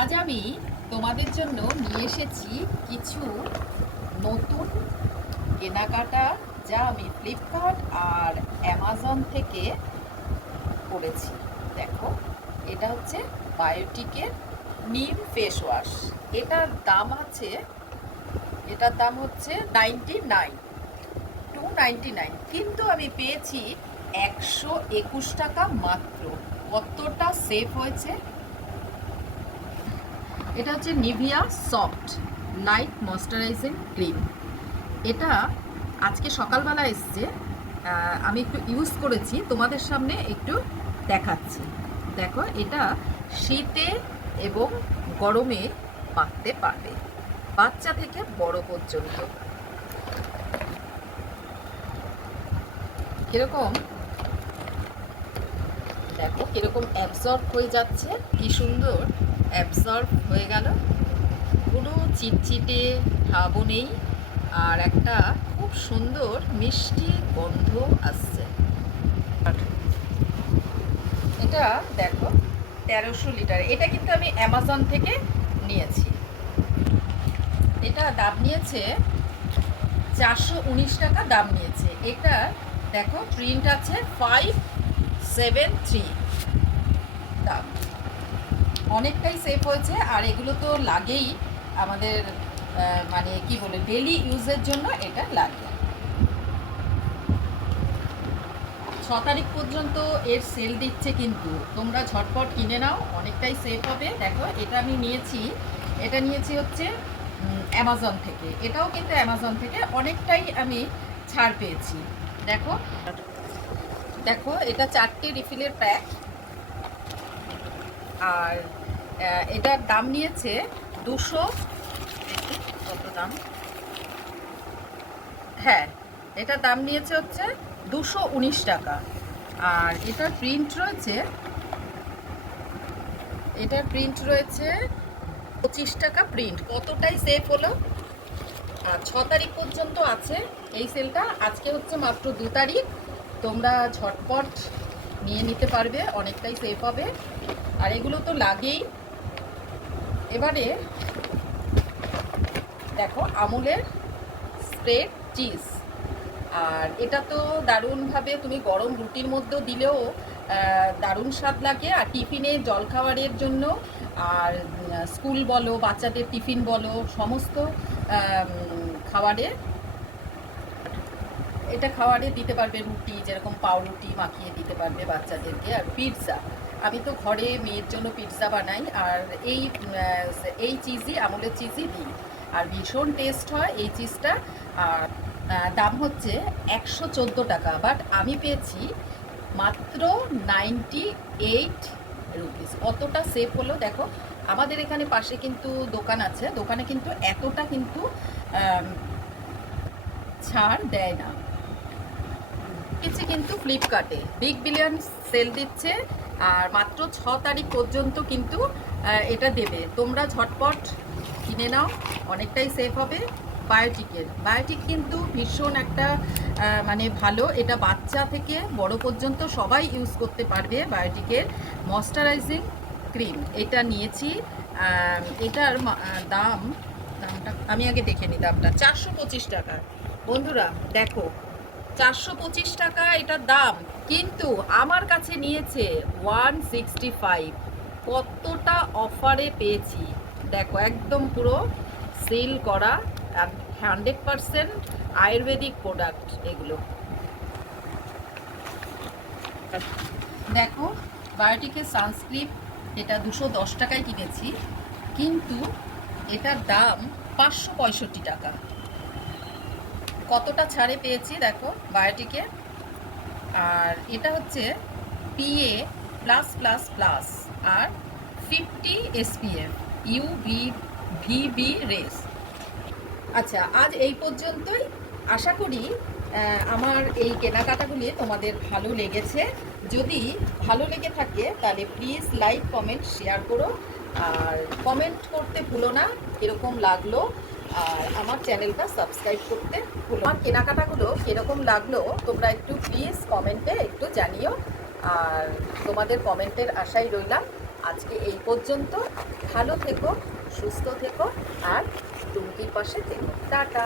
আজ আমি তোমাদের জন্য নিয়ে এসেছি কিছু নতুন কেনাকাটা, যা আমি ফ্লিপকার্ট আর অ্যামাজন থেকে করেছি। দেখো, এটা হচ্ছে বায়োটিকের নিম ফেস ওয়াশ। এটার দাম হচ্ছে 99, 299, কিন্তু আমি পেয়েছি 121 টাকা মাত্র। কতটা সেফ হয়েছে! এটা হচ্ছে Nivea soft night moisturising cream. এটা আজকে সকালবেলা এসছে, আমি একটু ইউজ করেছি, তোমাদের সামনে একটু দেখাচ্ছি। দেখো, এটা শীতে এবং গরমে মাখতে পারবে, বাচ্চা থেকে বড় পর্যন্ত। কিরকম, দেখো কিরকম অ্যাবজর্ব হয়ে যাচ্ছে, কি সুন্দর অ্যাবজর্ব হয়ে গেল, কোনো চিটচিটে ভাবও নেই, আর একটা খুব সুন্দর মিষ্টি গন্ধ আসছে। এটা দেখো 1300 লিটার। এটা কিন্তু আমি অ্যামাজন থেকে নিয়েছি। এটা দাম নিয়েছে 419 টাকা দাম নিয়েছে। এটা দেখো প্রিন্ট আছে 573 দাম। অনেকটাই সেফ হয়েছে, আর এগুলো তো লাগেই আমাদের, মানে কি বলে, ডেলি ইউজের জন্য এটা লাগে। 6 তারিখ পর্যন্ত এর সেল দিচ্ছে, কিন্তু তোমরা ঝটপট কিনে নাও, অনেকটাই সেফ হবে। দেখো, এটা আমি নিয়েছি, এটা নিয়েছি হচ্ছে অ্যামাজন থেকে। এটাও কিন্তু অ্যামাজন থেকে অনেকটাই আমি ছাড় পেয়েছি। দেখো দেখো, এটা 4টে রিফিলের প্যাক, আর এটার দাম নিয়েছে 200, কত দাম, হ্যাঁ, এটার দাম নিয়েছে হচ্ছে 219 টাকা। আর এটার প্রিন্ট রয়েছে 25 টাকা প্রিন্ট। কতটাই সেফ হলো। আর 6 তারিখ পর্যন্ত আছে এই সেলটা। আজকে হচ্ছে মাত্র 2 তারিখ। তোমরা ঝটপট নিয়ে নিতে পারবে, অনেকটাই সেফ হবে, আর এগুলো তো লাগেই। এবারে দেখো আমুলের স্প্রেড চিজ, আর এটা তো দারুণভাবে তুমি গরম রুটির মধ্যেও দিলেও দারুণ স্বাদ লাগে, আর টিফিনে জলখাবারের জন্য, আর স্কুল বলো, বাচ্চাদের টিফিন বলো, সমস্ত খাবারে এটা খাবারে দিতে পারবে। রুটি, যেরকম পাউরুটি মাখিয়ে দিতে পারবে বাচ্চাদেরকে। আর পিৎজা, আমি তো ঘরে মেয়ের জন্য পিৎজা বানাই, আর এই চিজই, আমুলের চিজই দিই, আর ভীষণ টেস্ট হয় এই চিজটা। আর দাম হচ্ছে 114 টাকা, বাট আমি পেয়েছি মাত্র 98 রুপিস। কতটা সেফ হলো দেখো। আমাদের এখানে পাশে কিন্তু দোকান আছে, দোকানে কিন্তু এতটা কিন্তু ছাড় দেয় না। কিন্তু ফ্লিপকার্টে বিগ বিলিয়ন সেল দিচ্ছে, আর মাত্র 6 তারিখ পর্যন্ত কিন্তু এটা দেবে। তোমরা ঝটপট কিনে নাও, অনেকটাই সেফ হবে। বায়োটিক কিন্তু ভীষণ একটা মানে ভালো, এটা বাচ্চা থেকে বড় পর্যন্ত সবাই ইউজ করতে পারবে। বায়োটিকের ময়শ্চারাইজিং ক্রিম এটা নিয়েছি। এটার দামটা আমি আগে দেখে নিই। দামটা 425 টাকা। বন্ধুরা দেখো, 425 টাকা এটার দাম, কিন্তু আমার কাছে নিয়েছে 165। কতটা অফারে পেয়েছি দেখো, একদম পুরো সেল করা, 100% আয়ুর্বেদিক প্রোডাক্ট এগুলো। দেখো, বায়োটিকের সানস্ক্রিন, এটা 210 টাকায় কিনেছি, কিন্তু এটার দাম 565 টাকা। কতটা ছাড়ে পেয়েছি দেখো বায়োটিকে। আর এটা হচ্ছে PA+++, আর 50 SPF UVB রেস। আচ্ছা, আজ এই পর্যন্তই। আশা করি আমার এই কেনাকাটাগুলি তোমাদের ভালো লেগেছে। যদি ভালো লেগে থাকে তাহলে প্লিজ লাইক, কমেন্ট, শেয়ার করো, আর কমেন্ট করতে ভুলো না কীরকম লাগলো, আর আমার চ্যানেলটা সাবস্ক্রাইব করতে ভুলো। আমার কেনাকাটাগুলো কীরকম লাগলো তোমরা একটু প্লিজ কমেন্টে একটু জানিও, আর তোমাদের কমেন্টের আশাই রইলাম। আজকে এই পর্যন্ত। ভালো থেকো, সুস্থ থেকো আর টুমকির পাশে থেকো। টাটা।